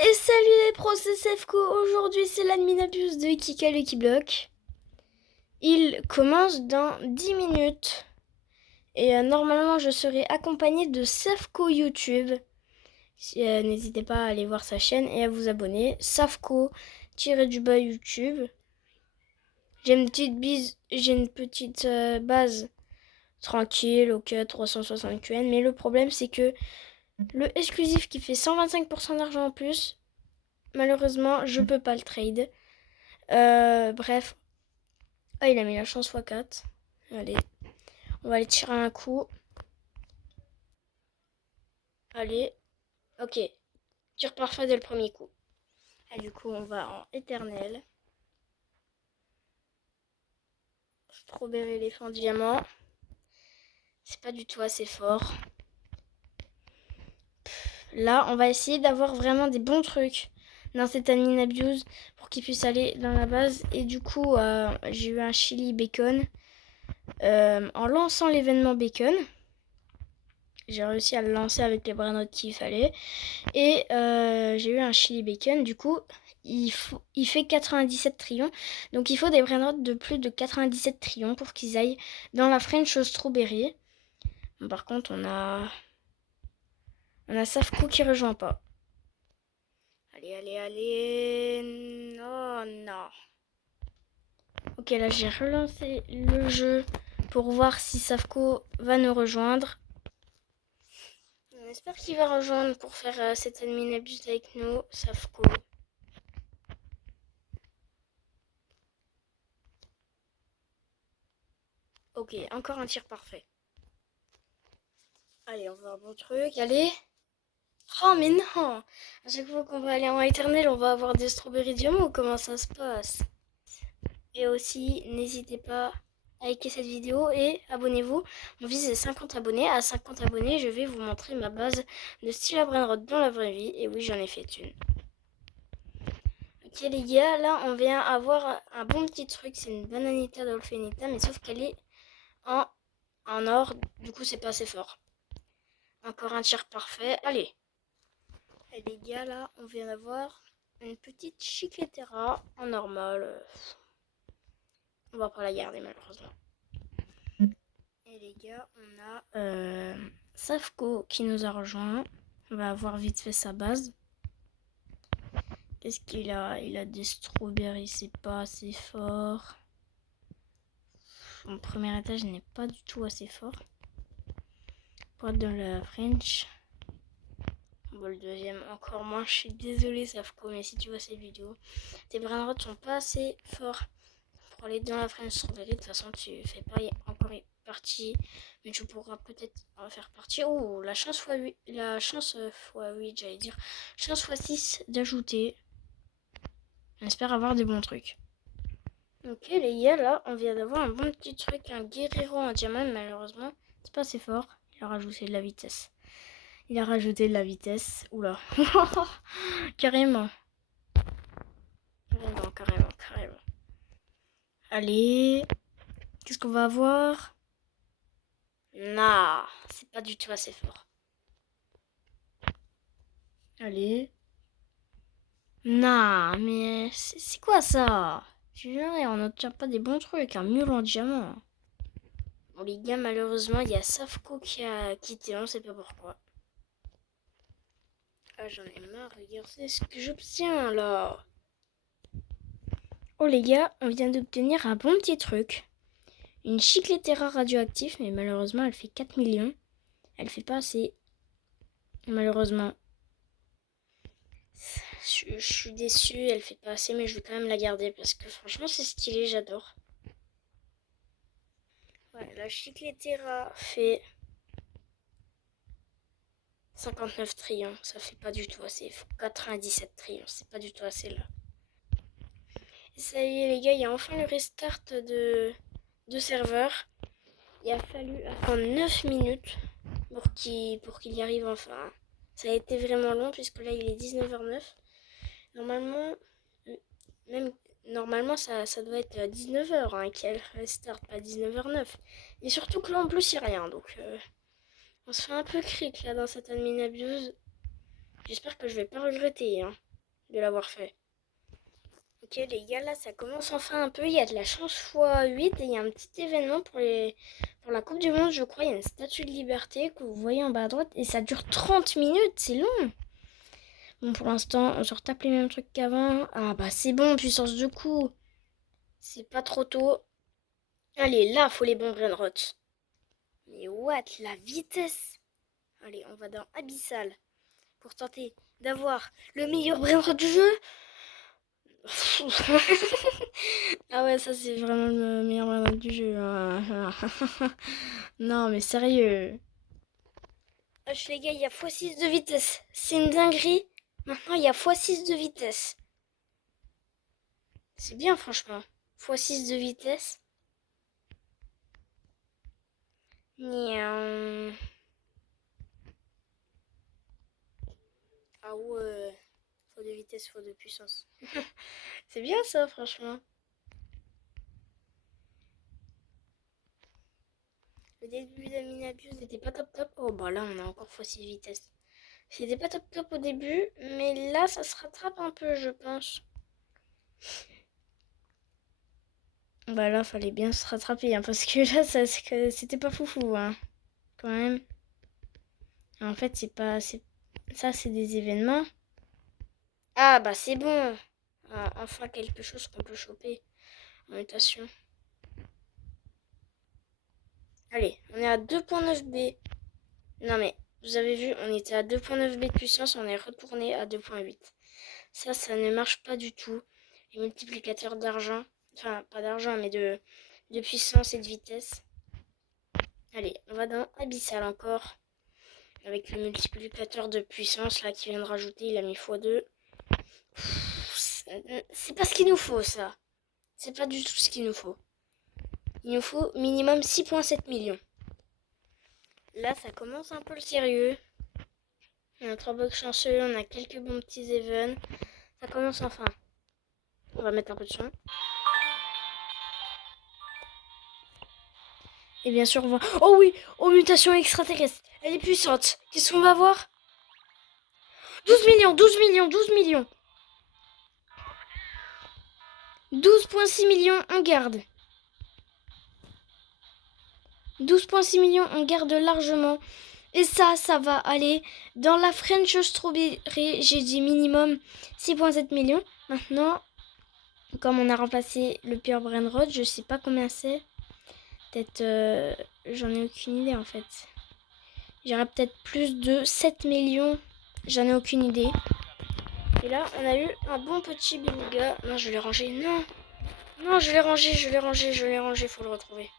Et salut les pros, c'est Sefko. Aujourd'hui, c'est l'admin abuse de Kika Lucky Block. Il commence dans 10 minutes. Et normalement, je serai accompagné de Sefko YouTube. N'hésitez pas à aller voir sa chaîne et à vous abonner. Safko-du-bas YouTube. J'ai une petite base tranquille, ok, 360 QN. Mais le problème, c'est que le exclusif qui fait 125% d'argent en plus, malheureusement, je peux pas le trade. Bref. Ah, il a mis la chance x4. Allez, on va aller tirer un coup. Allez, ok. Tir parfait dès le premier coup. Et du coup, on va en éternel. Strawberry éléphant diamant. C'est pas du tout assez fort. Là, on va essayer d'avoir vraiment des bons trucs dans cette admin abuse pour qu'il puisse aller dans la base. Et du coup, j'ai eu un chili bacon. En lançant l'événement bacon, j'ai réussi à le lancer avec les brainottes qu'il fallait. Et j'ai eu un chili bacon. Du coup, il fait 97 trillions. Donc il faut des brainottes de plus de 97 trillions pour qu'ils aillent dans la French Strawberry. Bon, par contre, on a Safko qui rejoint pas. Allez, allez, allez. Non, non. Ok, là j'ai relancé le jeu pour voir si Safko va nous rejoindre. On espère qu'il va rejoindre pour faire cette admin abuse avec nous, Safko. Ok, encore un tir parfait. Allez, on va un bon truc. Allez. Oh, mais non. À chaque fois qu'on va aller en éternel, on va avoir des strawberry diamants. Comment ça se passe? Et aussi, n'hésitez pas à liker cette vidéo et abonnez-vous. On vise les 50 abonnés. À 50 abonnés, je vais vous montrer ma base de style à Brainrod dans la vraie vie. Et oui, j'en ai fait une. Ok les gars, là on vient avoir un bon petit truc. C'est une bananita dolphinita, mais sauf qu'elle est en or. Du coup, c'est pas assez fort. Encore un tir parfait. Allez. Et les gars, là, on vient d'avoir une petite chicletera en normal. On va pas la garder, malheureusement. Et les gars, on a Safko qui nous a rejoint. On va avoir vite fait sa base. Qu'est-ce qu'il a? Il a des strawberries, c'est pas assez fort. Mon premier étage n'est pas du tout assez fort pour être dans la French. Bon, le deuxième, encore moins. Je suis désolée, Safko, mais si tu vois cette vidéo, tes brainrods sont pas assez forts pour aller dans la French Strawberry. De toute façon, tu fais pas encore partie, mais tu pourras peut-être en faire partie. Oh, la chance x8, j'allais dire, chance x6 d'ajouter. J'espère avoir des bons trucs. Ok les gars, là, on vient d'avoir un bon petit truc, un guerrero en diamant, malheureusement, c'est pas assez fort. Il a rajouté de la vitesse. Oula. Carrément. Carrément. Allez. Qu'est-ce qu'on va avoir? Non, c'est pas du tout assez fort. Allez. Non, mais c'est quoi ça? Je dirais, on n'obtient pas des bons trucs. Un mule en diamant. Bon les gars, malheureusement, il y a Safko qui a quitté, on sait pas pourquoi. Ah, j'en ai marre, regardez ce que j'obtiens là. Oh les gars, on vient d'obtenir un bon petit truc. Une chicletera radioactive, mais malheureusement elle fait 4 millions. Elle fait pas assez. Malheureusement. Je suis déçue, elle fait pas assez, mais je vais quand même la garder parce que franchement c'est stylé, j'adore. Ouais, la chicletera fait 59 trillions, ça fait pas du tout assez. Il faut 97 trillions, c'est pas du tout assez là. Et ça y est les gars, il y a enfin le restart de serveur. Il a fallu attendre 9 minutes pour qu'il y arrive enfin. Ça a été vraiment long puisque là il est 19h09. Normalement ça doit être 19h qu'elle restart, pas 19h09. Et surtout que là en plus il n'y a rien, donc on se fait un peu cric là dans cette admin abuse. J'espère que je vais pas regretter. de l'avoir fait. Ok les gars, là ça commence enfin un peu, il y a de la chance x8 et il y a un petit événement pour la Coupe du Monde, je crois, il y a une statue de liberté que vous voyez en bas à droite et ça dure 30 minutes, c'est long. Bon pour l'instant, on se retape les mêmes trucs qu'avant. Ah bah c'est bon, puissance de coup. C'est pas trop tôt. Allez, là faut les bons brainrots. Mais what, la vitesse. Allez, on va dans Abyssal pour tenter d'avoir le meilleur brainrot du jeu. Ah ouais, ça c'est vraiment le meilleur brainrot du jeu. Non mais sérieux. Wesh les gars, il y a x6 de vitesse. C'est une dinguerie. Maintenant il y a x6 de vitesse. C'est bien franchement. x6 de vitesse. Niaou. Ah ouais. Fois de vitesse, fois de puissance. C'est bien ça franchement. Le début d'Aminabuse n'était pas top top. Oh bah là on a encore x6 vitesse. C'était pas top top au début, mais là ça se rattrape un peu je pense. Bah là fallait bien se rattraper hein, parce que là c'était pas foufou hein, quand même. En fait c'est pas... Ça c'est des événements. Ah bah c'est bon. Ah, enfin quelque chose qu'on peut choper en mutation. Allez, on est à 2.9 B. Non mais, vous avez vu, on était à 2.9 B de puissance, on est retourné à 2.8. Ça ne marche pas du tout. Les multiplicateurs d'argent, enfin pas d'argent mais de puissance et de vitesse. Allez, on va dans Abyssal encore. Avec le multiplicateur de puissance là qui vient de rajouter, il a mis x2. C'est pas ce qu'il nous faut ça. C'est pas du tout ce qu'il nous faut. Il nous faut minimum 6.7 millions. Là ça commence un peu le sérieux. On a 3 bugs chanceux, on a quelques bons petits events. Ça commence enfin. On va mettre un peu de son. Et bien sûr, on va... Oh oui! Oh, mutation extraterrestre! Elle est puissante! Qu'est-ce qu'on va voir? 12 millions! 12 millions! 12 millions! 12.6 millions, on garde. 12.6 millions, on garde largement. Et ça va aller dans la French Strawberry. J'ai dit minimum 6.7 millions. Maintenant, comme on a remplacé le Pure Brainrot, je sais pas combien c'est. Peut-être... j'en ai aucune idée en fait. J'irai peut-être plus de 7 millions. J'en ai aucune idée. Et là, on a eu un bon petit beluga. Non, je l'ai rangé. Non. Non, je l'ai rangé. Faut le retrouver.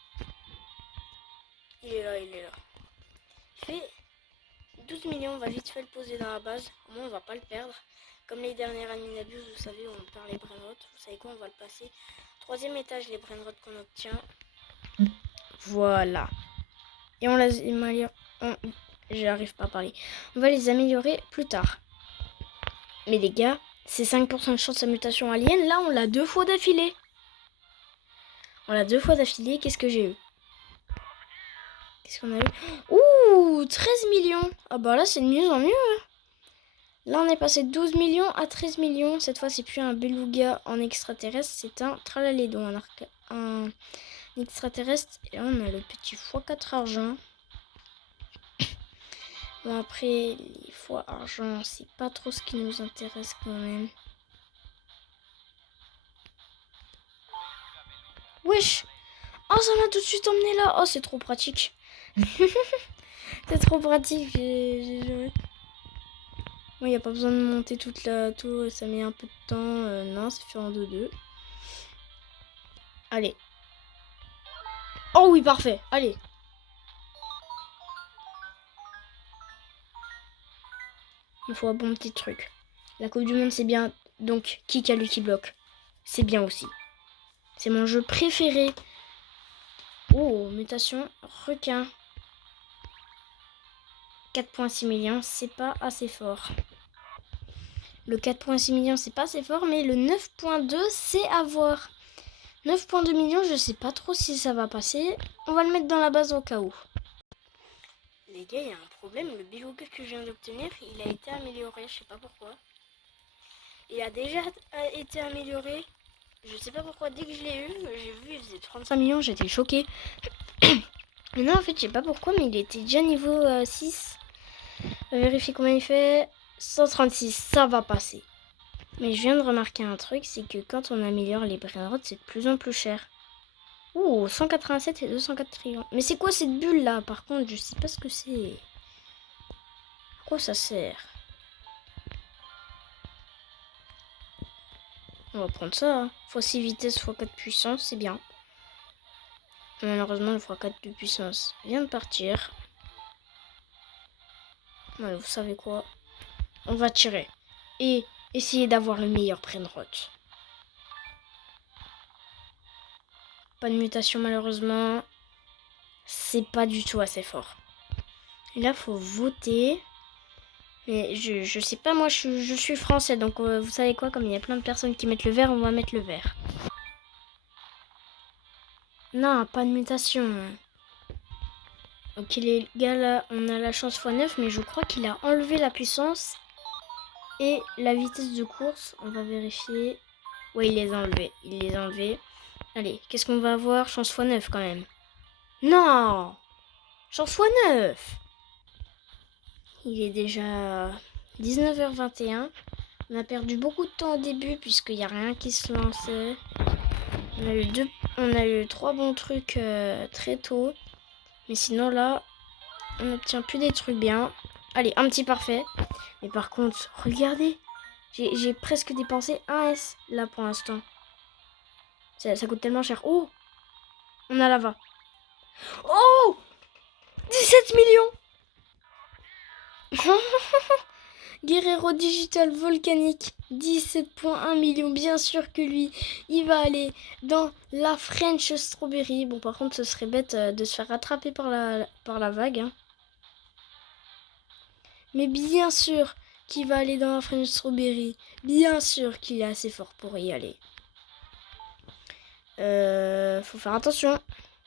Il est là. Il fait 12 millions. On va vite fait le poser dans la base. Au moins, on va pas le perdre. Comme les dernières Adminabuse, vous savez, on perd les brainrots. Vous savez quoi, on va le passer. 3e étage, les brainrots qu'on obtient. Voilà. Et on les améliore. J'arrive pas à parler. On va les améliorer plus tard. Mais les gars, c'est 5% de chance à mutation alien. Là, on l'a 2 fois d'affilée. Qu'est-ce que j'ai eu? Qu'est-ce qu'on a eu? Ouh, 13 millions. Ah bah là, c'est de mieux en mieux. Là, on est passé de 12 millions à 13 millions. Cette fois, c'est plus un beluga en extraterrestre. C'est un tralalédon, un extraterrestre. Et là, on a le petit x4 argent. Bon, après, les fois argent, c'est pas trop ce qui nous intéresse quand même. Wesh! Oh, ça m'a tout de suite emmené là. Oh, c'est trop pratique. C'est trop pratique. J'ai joué. Bon, il n'y a pas besoin de monter toute la tour. Ça met un peu de temps. Non, c'est fait en 2-2. Allez. Oh oui, parfait. Allez. Il faut un bon petit truc. La Coupe du Monde, c'est bien. Donc, Kick à Lucky Block, c'est bien aussi. C'est mon jeu préféré. Oh, mutation, requin. 4.6 millions, c'est pas assez fort. Le 4.6 millions, c'est pas assez fort, mais le 9.2, c'est à voir. 9.2 millions, je sais pas trop si ça va passer. On va le mettre dans la base au cas où. Les gars, il y a un problème. Le beluga que je viens d'obtenir, il a été amélioré. Je sais pas pourquoi. Il a déjà été amélioré. Je sais pas pourquoi, dès que je l'ai eu, j'ai vu, il faisait 35 millions, j'étais choquée. Mais non, en fait, je sais pas pourquoi, mais il était déjà niveau 6. On va vérifier combien il fait. 136, ça va passer. Mais je viens de remarquer un truc, c'est que quand on améliore les brainrots, c'est de plus en plus cher. Ouh, 187 et 204 trillions. Mais c'est quoi cette bulle là? Par contre, je sais pas ce que c'est. À quoi ça sert? On va prendre ça. Hein. x6 vitesse, x4 puissance, c'est bien. Malheureusement, le x4 de puissance vient de partir. Ouais, vous savez quoi? On va tirer. Et essayer d'avoir le meilleur brainrot. Pas de mutation malheureusement. C'est pas du tout assez fort. Et là, faut voter. Mais je sais pas, moi je suis français, donc vous savez quoi, comme il y a plein de personnes qui mettent le vert, on va mettre le vert. Non, pas de mutation. Ok les gars, là, on a la chance x9, mais je crois qu'il a enlevé la puissance et la vitesse de course. On va vérifier. Ouais, il les a enlevés. Il les a enlevés. Allez, qu'est-ce qu'on va avoir? Chance x9 quand même. Non! Chance x9! Il est déjà 19h21. On a perdu beaucoup de temps au début puisqu'il n'y a rien qui se lançait. On a eu 3 bons trucs très tôt. Mais sinon là, on n'obtient plus des trucs bien. Allez, un petit parfait. Mais par contre, regardez. J'ai presque dépensé 1 S là pour l'instant. Ça coûte tellement cher. Oh! On a là-bas. Oh! 17 millions! Guerrero Digital Volcanique, 17,1 millions. Bien sûr que lui, il va aller dans la French Strawberry. Bon, par contre, ce serait bête de se faire rattraper par la vague. Hein. Mais bien sûr qu'il va aller dans la French Strawberry. Bien sûr qu'il est assez fort pour y aller. Faut faire attention.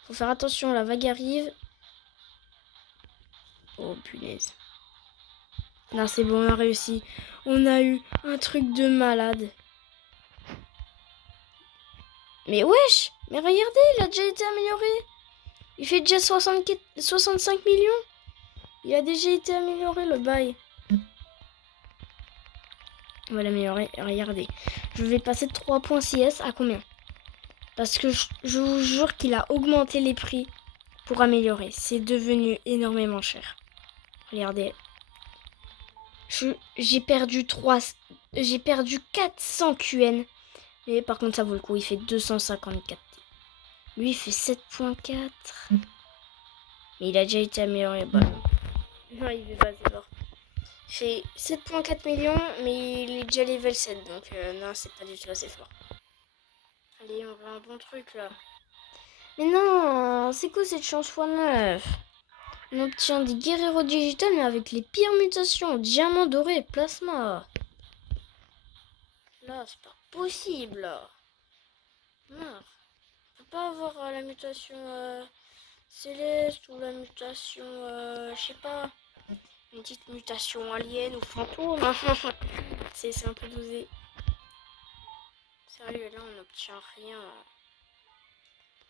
Faut faire attention, la vague arrive. Oh, punaise. Là, c'est bon, on a réussi. On a eu un truc de malade. Mais wesh! Mais regardez, il a déjà été amélioré. Il fait déjà 65 millions. Il a déjà été amélioré, le bail. On va l'améliorer. Regardez. Je vais passer de 3.6S à combien? Parce que je vous jure qu'il a augmenté les prix pour améliorer. C'est devenu énormément cher. Regardez. J'ai perdu 400 QN. Mais par contre, ça vaut le coup. Il fait 254. Lui, il fait 7.4. Mais il a déjà été amélioré. Bah, non, il fait pas fort. Il fait 7.4 millions, mais il est déjà level 7. Donc, non, c'est pas du tout assez fort. Allez, on voit un bon truc, là. Mais non, c'est quoi cette chance x9? On obtient des Guerrero Digital, mais avec les pires mutations. Diamant doré et plasma. Là, c'est pas possible, là. Non. On peut pas avoir la mutation céleste ou la mutation, je sais pas, une petite mutation alien ou fantôme. C'est un peu dosé. Sérieux, là, on n'obtient rien.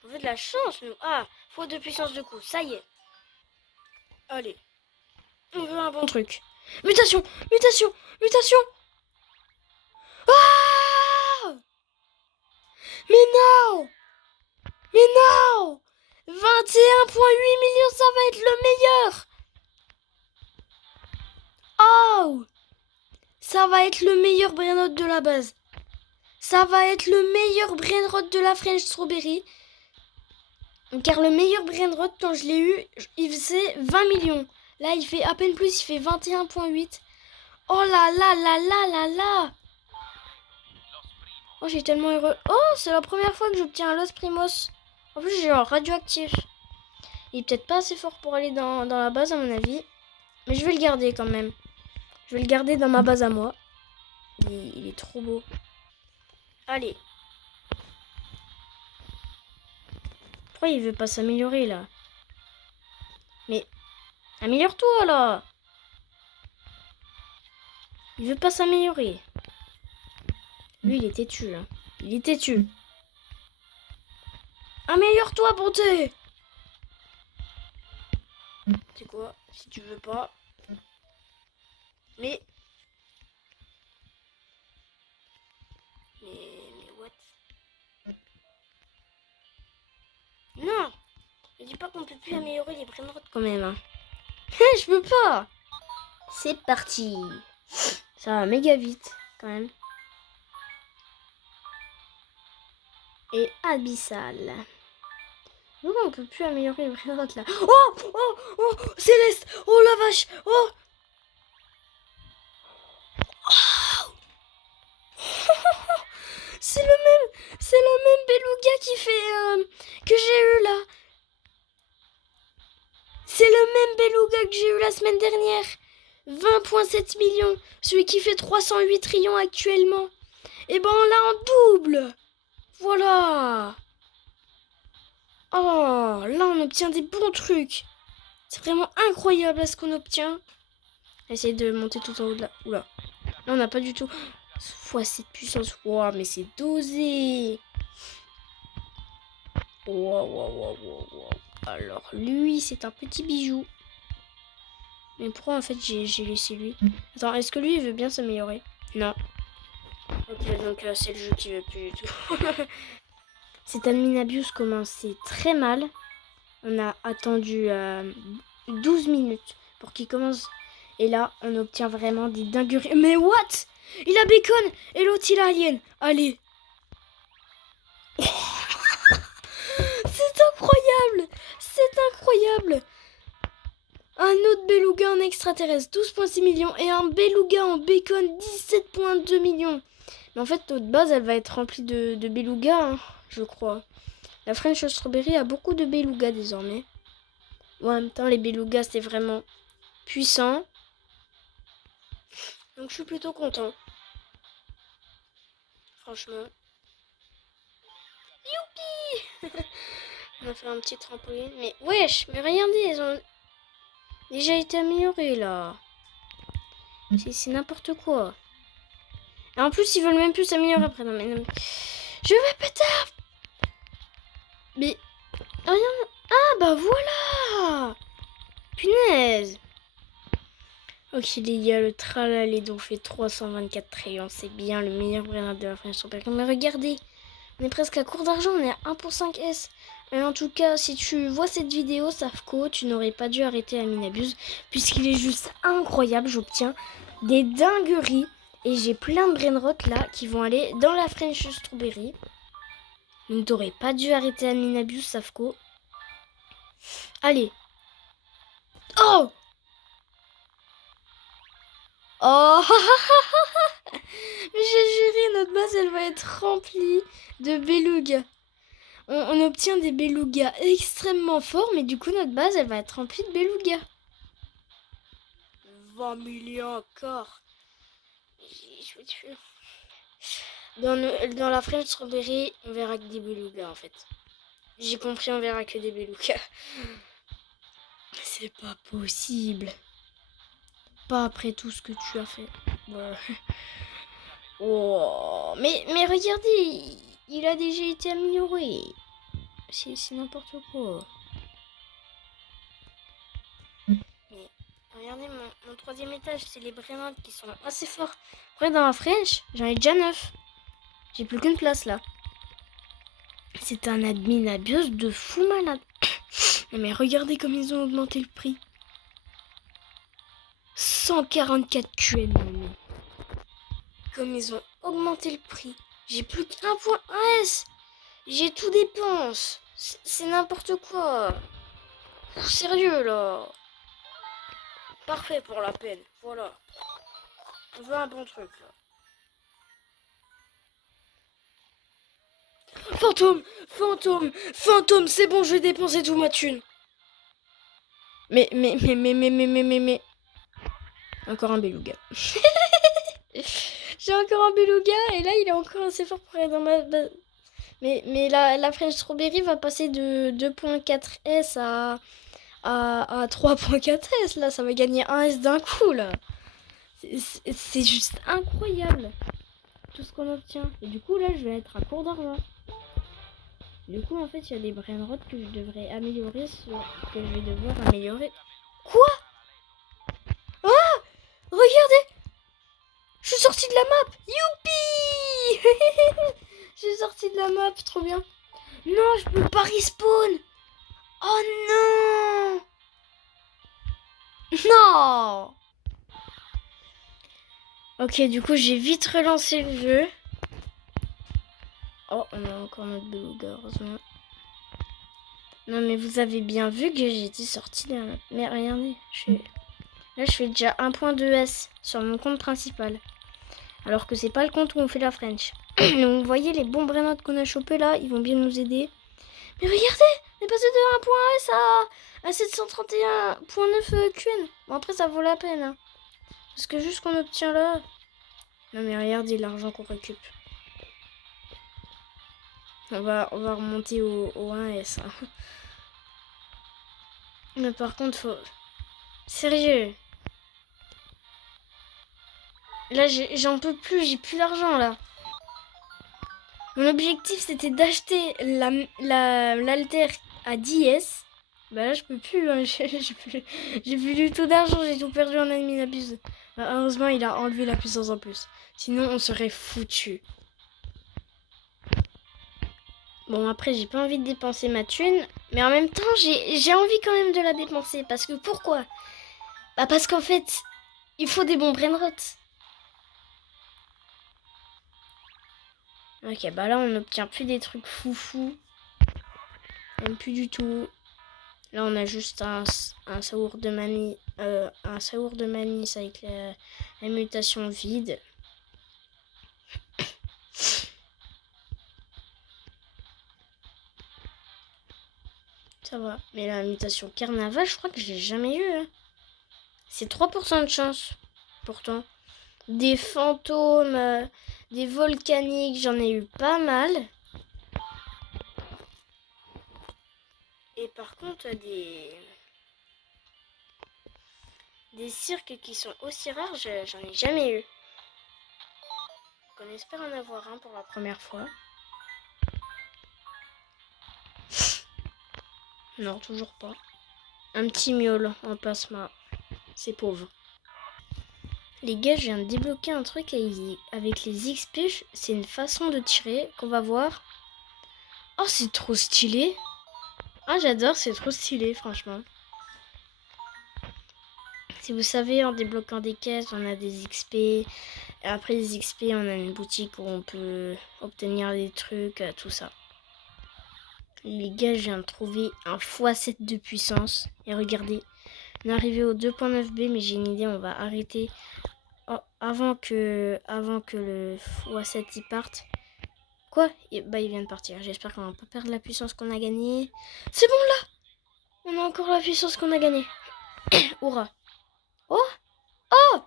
On veut de la chance, nous. Ah, faute de puissance de coup, ça y est. Allez. On veut un bon truc. Mutation! Mutation! Mutation! Ah! Mais non! Mais non! 21,8 millions, ça va être le meilleur! Oh! Ça va être le meilleur brainrot de la base. Ça va être le meilleur brainrot de la French Strawberry. Car le meilleur brainrot, quand je l'ai eu, il faisait 20 millions. Là, il fait à peine plus, il fait 21,8. Oh là là là là là là! Oh, j'ai tellement heureux. Oh, c'est la première fois que j'obtiens un Los Primos. En plus, j'ai un radioactif. Il est peut-être pas assez fort pour aller dans la base, à mon avis. Mais je vais le garder quand même. Je vais le garder dans ma base à moi. Il est trop beau. Allez. Pourquoi il veut pas s'améliorer, là? Mais améliore-toi, là! Il veut pas s'améliorer. Lui, il est têtu. Hein. Il est têtu. Améliore-toi, bonté. C'est quoi? Si tu veux pas. Mais what? Non! Ne dis pas qu'on peut plus améliorer les brainrots quand même. Hein. Je peux pas! C'est parti! Ça va méga vite quand même. Et abyssal. Non, on peut plus améliorer les brainrots là. Oh! Oh! Oh! Céleste! Oh la vache! Oh! C'est le même beluga qui fait que j'ai eu là. C'est le même beluga que j'ai eu la semaine dernière. 20,7 millions. Celui qui fait 308 rayons actuellement. Et ben on l'a en double. Voilà. Oh, là on obtient des bons trucs. C'est vraiment incroyable là, ce qu'on obtient. Essayer de monter tout en haut de là. Oula. Là on n'a pas du tout. Fois cette puissance. Wow, mais c'est dosé. Wow. Alors lui c'est un petit bijou. Mais pourquoi en fait j'ai laissé lui? Attends, est-ce que lui il veut bien s'améliorer? Non. Ok, donc c'est le jeu qui veut plus du tout. Cet admin abuse commençait très mal. On a attendu 12 minutes pour qu'il commence. Et là, on obtient vraiment des dingueries. Mais what? Il a bacon et l'autre il a alien. Allez. C'est incroyable. C'est incroyable. Un autre beluga en extraterrestre, 12,6 millions. Et un beluga en bacon, 17,2 millions. Mais en fait, notre base, elle va être remplie de belugas, hein, je crois. La French Strawberry a beaucoup de belugas désormais. En même temps, les belugas, c'est vraiment puissant. Donc, je suis plutôt content. Franchement. Youpi. On a fait un petit trampoline. Mais wesh, mais regardez, ils ont déjà été améliorés, là. C'est n'importe quoi. Et en plus, ils veulent même plus s'améliorer après. Non, mais... Je vais péter. Mais... Rien... Ah, bah voilà. Punaise. Ok, les gars, le tralala donc fait 324 rayons. C'est bien le meilleur brainard de la French Strawberry. Mais regardez, on est presque à court d'argent. On est à 1 pour 5S. Et en tout cas, si tu vois cette vidéo, Safko, tu n'aurais pas dû arrêter Aminabuse. Puisqu'il est juste incroyable. J'obtiens des dingueries. Et j'ai plein de brainrots là qui vont aller dans la French Strawberry. Donc t'aurais pas dû arrêter Aminabuse, Safko. Allez. Oh! Oh! Mais j'ai juré, notre base elle va être remplie de belugas. On obtient des belugas extrêmement forts, mais du coup notre base elle va être remplie de belugas. 20 millions encore. Je vais tuer. Dans la French Strawberry, on verra que des belugas en fait. J'ai compris, on verra que des belugas. C'est pas possible. Pas après tout ce que tu as fait. Ouais. Oh, mais regardez, il a déjà été amélioré. C'est n'importe quoi. Mais regardez, mon troisième étage, c'est les brainards qui sont assez forts. Après, dans la French, j'en ai déjà 9. J'ai plus qu'une place là. C'est un admin abuse de fou malade. Non mais regardez comme ils ont augmenté le prix. 144 QN. Comme ils ont augmenté le prix. J'ai plus qu'un point S. J'ai tout dépense. C'est n'importe quoi. Sérieux là. Parfait pour la peine. Voilà. On veut un bon truc là. Fantôme, c'est bon, je vais dépenser tout ma thune. Mais. Encore un beluga. J'ai encore un beluga et là il est encore assez fort pour aller dans ma base. Mais la French Strawberry va passer de 2.4S à 3.4S. Là, ça va gagner un S d'un coup là. C'est juste incroyable. tout ce qu'on obtient. Et du coup, là, je vais être à court d'argent. Du coup, en fait, il y a des brainrots que je devrais améliorer, que je vais devoir améliorer. Quoi? Ah! Regardez! Je suis sortie de la map! Youpi! Je suis sortie de la map, trop bien. Non, je peux pas respawn! Oh non! Non! Ok, du coup, j'ai vite relancé le jeu. Oh, on a encore notre beluga, heureusement. Non, mais vous avez bien vu que j'étais sortie de la map. Mais regardez, là, je fais déjà 1.2S sur mon compte principal. Alors que c'est pas le compte où on fait la French. Donc, vous voyez, les bons brainotes qu'on a chopés là, ils vont bien nous aider. Mais regardez, on est passé de 1.S à 731.9 QN. Bon, après, ça vaut la peine. Hein. Parce que juste qu'on obtient là... Non, mais regardez l'argent qu'on récupère. On va remonter au 1S. Hein. Mais par contre, faut... Sérieux. Là, j'en peux plus, j'ai plus d'argent là. Mon objectif, c'était d'acheter l'alter à 10S. Bah là, je peux plus. Hein. J'ai plus du tout d'argent. J'ai tout perdu en admin abuse. Bah, heureusement, il a enlevé la puissance en plus. Sinon, on serait foutu. Bon, après, j'ai pas envie de dépenser ma thune. Mais en même temps, j'ai envie quand même de la dépenser. Parce que pourquoi? Bah parce qu'en fait, il faut des bons brainrots. Ok, bah là, on n'obtient plus des trucs foufou. Même plus du tout. Là, on a juste un saour de manie, avec la mutation vide. Ça va. Mais la mutation carnaval, je crois que je l'ai jamais eu. Hein. C'est 3% de chance, pourtant. Des fantômes, des volcaniques, j'en ai eu pas mal. Et par contre, des cirques qui sont aussi rares, j'en ai jamais eu. Donc on espère en avoir un pour la première fois. Non, toujours pas. Un petit miaule en plasma. C'est pauvre. Les gars, je viens de débloquer un truc avec les XP. C'est une façon de tirer qu'on va voir. Oh, c'est trop stylé. Ah, j'adore, c'est trop stylé, franchement. Si vous savez, en débloquant des caisses, on a des XP. Et après les XP, on a une boutique où on peut obtenir des trucs, tout ça. Les gars, je viens de trouver un x7 de puissance. Et regardez, on est arrivé au 2.9B, mais j'ai une idée, on va arrêter avant que le x7 y parte. Quoi? Bah, il vient de partir. J'espère qu'on va pas perdre la puissance qu'on a gagnée. C'est bon, là! On a encore la puissance qu'on a gagnée. Hurrah! Oh! Oh!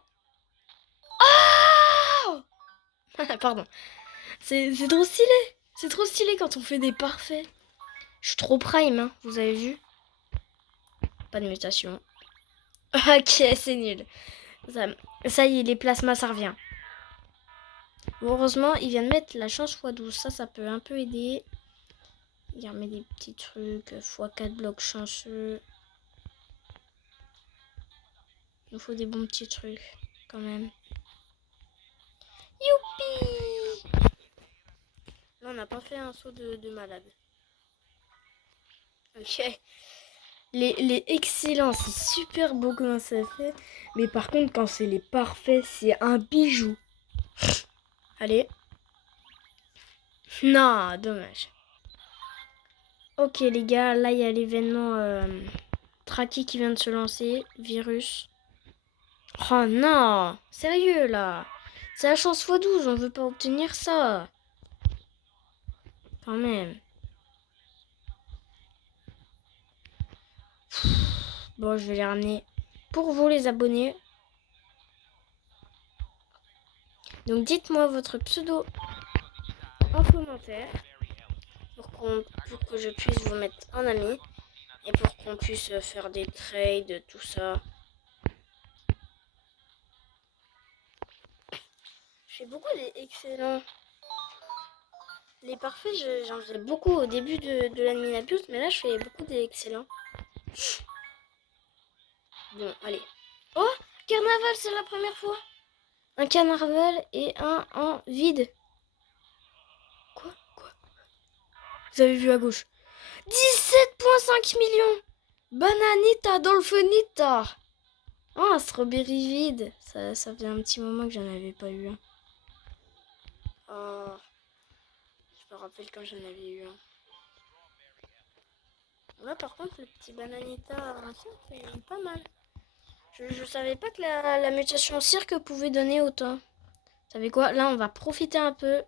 Oh! Pardon. C'est trop stylé. C'est trop stylé quand on fait des parfaits. Je suis trop prime, hein. Vous avez vu? Pas de mutation. Ok, c'est nul. Ça y est, les plasmas, ça revient. Heureusement, il vient de mettre la chance x12. Ça peut un peu aider. Il remet des petits trucs. x4 blocs chanceux. Il nous faut des bons petits trucs, quand même. Youpi! Là, on n'a pas fait un saut de malade. Ok. Les excellents, c'est super beau comment ça fait. Mais par contre, quand c'est les parfaits, c'est un bijou. Allez. Non, dommage. Ok les gars, là il y a l'événement Tracky qui vient de se lancer. Virus. Oh non! Sérieux là! C'est la chance x12, on veut pas obtenir ça. Quand même. Bon, je vais les ramener pour vous les abonnés. Donc dites-moi votre pseudo en commentaire pour que je puisse vous mettre en ami et pour qu'on puisse faire des trades, tout ça. Je fais beaucoup des excellents. Les parfaits, j'en faisais beaucoup au début de l'admin abuse, mais là je fais beaucoup des excellents. Bon, allez. Oh, carnaval, c'est la première fois. Un carnaval et un en vide. Quoi? Vous avez vu à gauche. 17,5 millions. Bananita, Dolphinita. Oh, un strawberry vide. Ça faisait un petit moment que j'en avais pas eu un. Oh, je me rappelle quand j'en avais eu un. Là, par contre, le petit bananita ancien, c'est pas mal. Je savais pas que la mutation cirque pouvait donner autant. Vous savez quoi? Là, on va profiter un peu.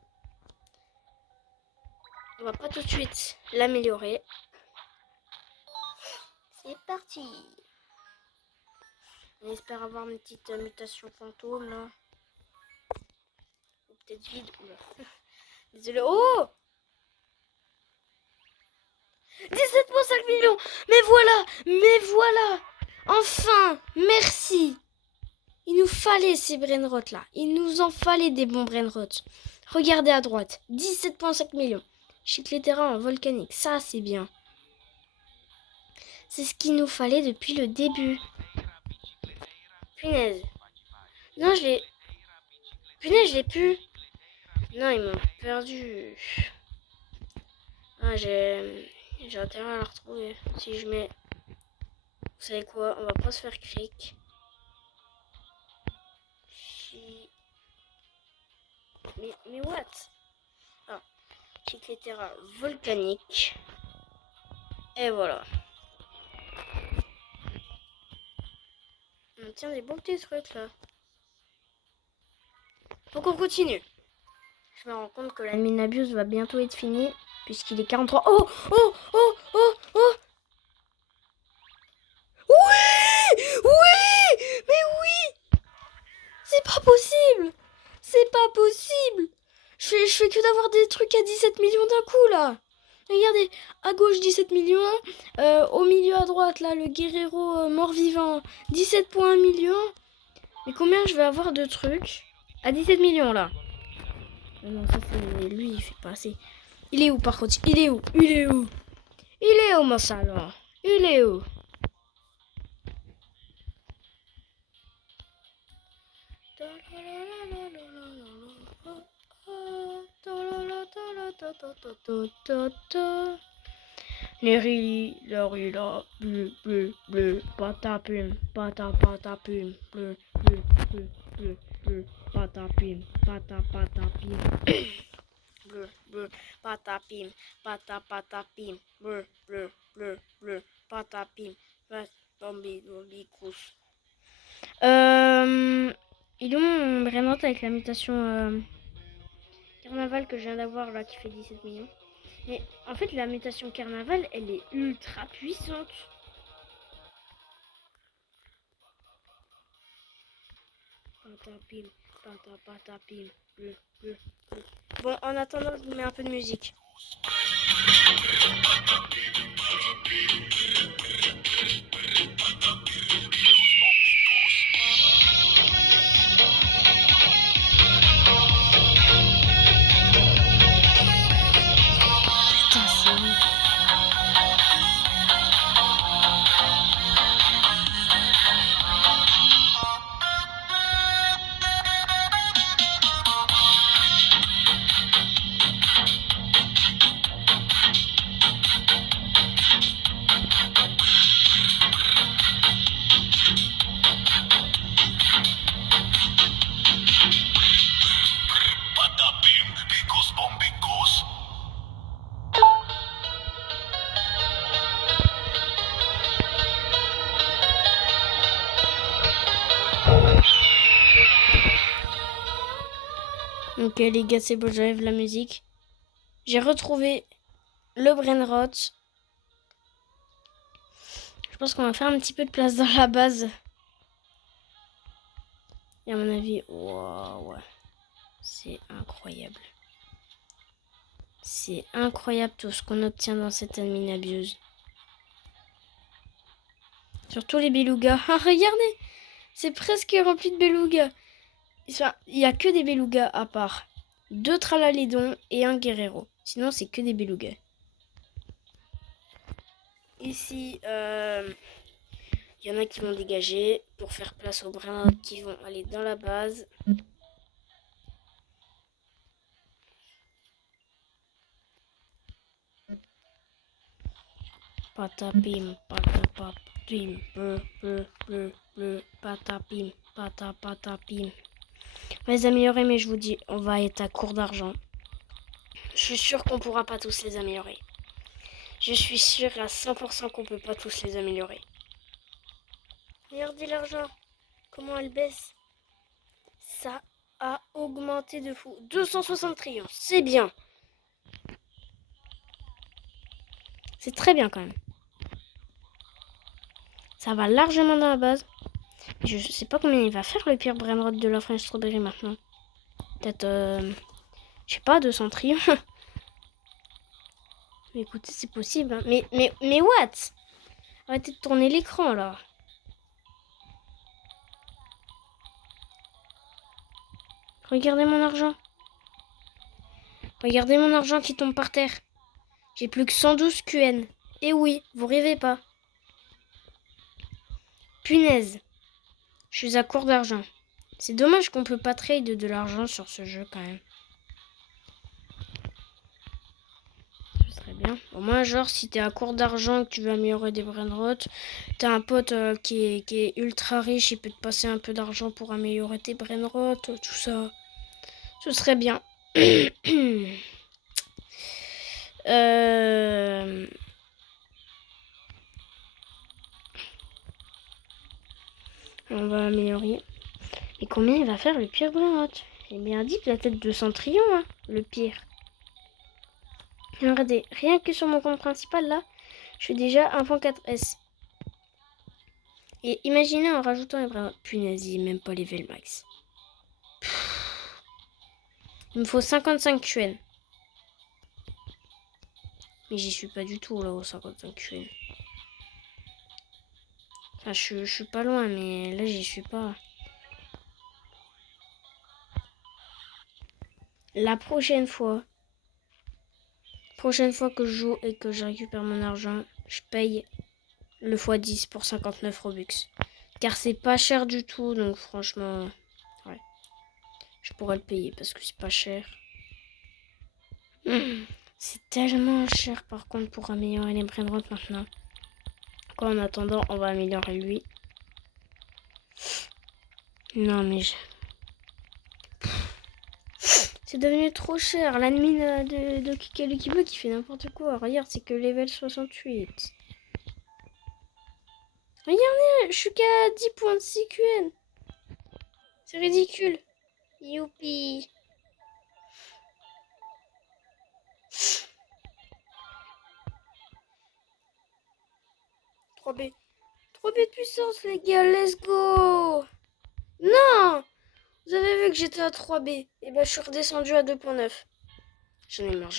On va pas tout de suite l'améliorer. C'est parti. On espère avoir une petite mutation fantôme là. Ou peut-être vide. Oula. Désolé. Oh, 17,5 millions. Mais voilà. Enfin, merci. Il nous fallait ces brainrots là. Il nous en fallait des bons brainrots. Regardez à droite. 17,5 millions. Chicletera en volcanique. Ça, c'est bien. C'est ce qu'il nous fallait depuis le début. Punaise. Non, je l'ai... Punaise, je l'ai plus. Non, ils m'ont perdu. Ah, j'ai intérêt à la retrouver. Si je mets... Vous savez quoi? On va pas se faire cric. Mais what? Ah, Chicletera volcanique. Et voilà. On tient des bons petits trucs là. Donc on continue. Je me rends compte que la mine abuse va bientôt être finie. Puisqu'il est 43. Oh. Oui. Mais oui. C'est pas possible. Je fais que d'avoir des trucs à 17 millions d'un coup là. Regardez, à gauche 17 millions, au milieu à droite là le guerrero mort-vivant 17,1 millions. Mais combien je vais avoir de trucs à 17 millions là? Non, ça c'est lui, il fait pas assez. Il est où par contre? Il est où mon salon? Il est où? Neri, la, bleu, patapum, patapum, bleu, patapim, patapim, bleu, patapim, patapim, bleu, patapim, bambi, couche. Il est où mon brainrot avec la mutation carnaval que je viens d'avoir là qui fait 17 millions? Mais en fait la mutation carnaval elle est ultra puissante. Patapim, bleu. Bon, en attendant je vous mets un peu de musique. Ok les gars, c'est bon, j'enlève la musique. J'ai retrouvé le brainrot. Je pense qu'on va faire un petit peu de place dans la base. Et à mon avis, wow, ouais. C'est incroyable. C'est incroyable tout ce qu'on obtient dans cette admin abuse. Surtout les belugas. Ah, regardez, c'est presque rempli de belugas. il y a que des belugas à part 2 Tralalédons et un Guerrero. Sinon, c'est que des belugas. Ici, il y en a qui vont dégager pour faire place aux brins qui vont aller dans la base. Patapim, patapim, bleu, bleu, bleu, bleu, patapim, patapim. On va les améliorer, mais je vous dis, on va être à court d'argent. Je suis sûre qu'on pourra pas tous les améliorer. Je suis sûre à 100% qu'on peut pas tous les améliorer. Regardez l'argent, comment elle baisse. Ça a augmenté de fou. 260 triomphes, c'est bien. C'est très bien quand même. Ça va largement dans la base. Je sais pas combien il va faire le pire brainrot de la French Strawberry maintenant. Peut-être, je sais pas, 200 triomphes. Mais écoutez, c'est possible. Hein. Mais what? Arrêtez de tourner l'écran là. Regardez mon argent. Regardez mon argent qui tombe par terre. J'ai plus que 112 QN. Et oui, vous rêvez pas. Punaise. Je suis à court d'argent. C'est dommage qu'on peut pas trade de l'argent sur ce jeu quand même. Ce serait bien. Au moins, genre, si t'es à court d'argent, que tu veux améliorer des brainrots, t'as un pote qui est ultra riche, il peut te passer un peu d'argent pour améliorer tes brainrots, tout ça. Ce serait bien. On va améliorer. Et combien il va faire le pire brainrot? J'ai bien dit que la tête de Centrion, hein, le pire. Regardez, rien que sur mon compte principal, là, je suis déjà 1.4S. Et imaginez en rajoutant les brainrots. Punaise, il est même pas level max. Il me faut 55 QN. Mais j'y suis pas du tout, là, aux 55 QN. Enfin, je suis pas loin, mais là, j'y suis pas. La prochaine fois que je joue et que je récupère mon argent, je paye le x10 pour 59 Robux. Car c'est pas cher du tout, donc franchement, ouais. Je pourrais le payer parce que c'est pas cher. C'est tellement cher par contre pour améliorer les brainrots maintenant. Quoi, en attendant, on va améliorer lui. Non mais c'est devenu trop cher. L'admin de Kikalukibo qui fait n'importe quoi. Regarde, c'est que level 68. Regardez, je suis qu'à 10.6 QN. C'est ridicule. Youpi. « 3B. 3B de puissance, les gars. Let's go. Non. Vous avez vu que j'étais à 3B. Et ben, je suis redescendu à 2.9. J'en ai marre.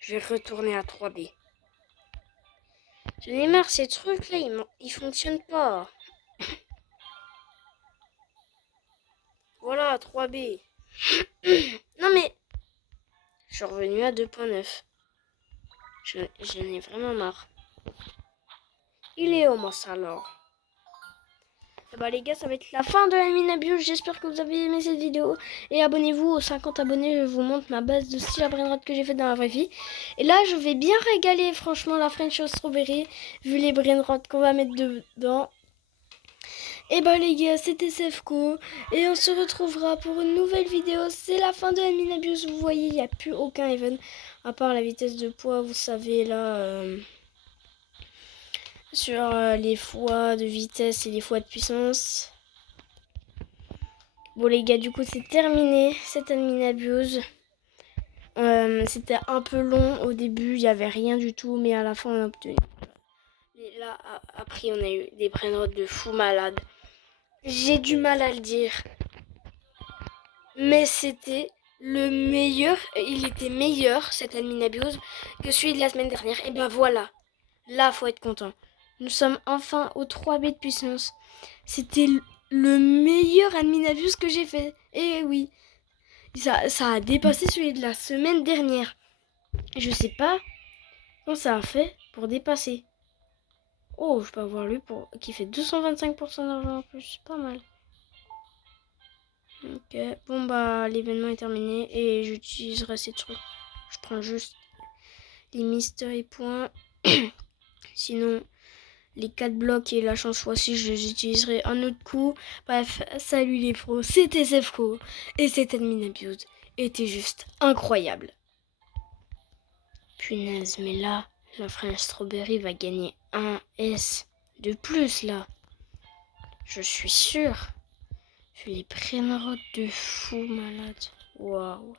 Je vais retourner à 3B. J'en ai marre, ces trucs-là, ils fonctionnent pas. Voilà, 3B. Non mais, je suis revenu à 2.9. J'en ai vraiment marre. Il est où, moi, ça, alors? Et bah les gars, ça va être la fin de la mine abuse. J'espère que vous avez aimé cette vidéo. Et abonnez-vous, aux 50 abonnés, je vous montre ma base de style à brainrot que j'ai fait dans la vraie vie. Et là, je vais bien régaler, franchement, la French Strawberry, vu les brainrots qu'on va mettre dedans. Et bah les gars, c'était Sefco. Et on se retrouvera pour une nouvelle vidéo. C'est la fin de la mine abuse. Vous voyez, il n'y a plus aucun event. À part la vitesse de poids, vous savez, là... sur les fois de vitesse et les fois de puissance. Bon les gars, du coup c'est terminé cette admin abuse. C'était un peu long au début, il n'y avait rien du tout, mais à la fin on a obtenu. Et là après on a eu des brainrots de fou malade. J'ai du mal à le dire, mais c'était le meilleur. Il était meilleur cette admin abuse que celui de la semaine dernière. Et ben voilà, là faut être content. Nous sommes enfin au 3B de puissance. C'était le meilleur admin abuse que j'ai fait. Et oui, ça a dépassé celui de la semaine dernière. Je sais pas comment ça a fait pour dépasser. Oh, je peux avoir lui qui fait 225% d'argent en plus, pas mal. Ok, bon bah l'événement est terminé et j'utiliserai ces trucs. Je prends juste les mystery points. Sinon, les 4 blocs et la chance fois-ci, je les utiliserai un autre coup. Bref, salut les pros, c'était Sefco et cet admin abuse était juste incroyable. Punaise, mais là, la French Strawberry va gagner un S de plus là. Je suis sûre. Je les prennent de fou malade. Waouh.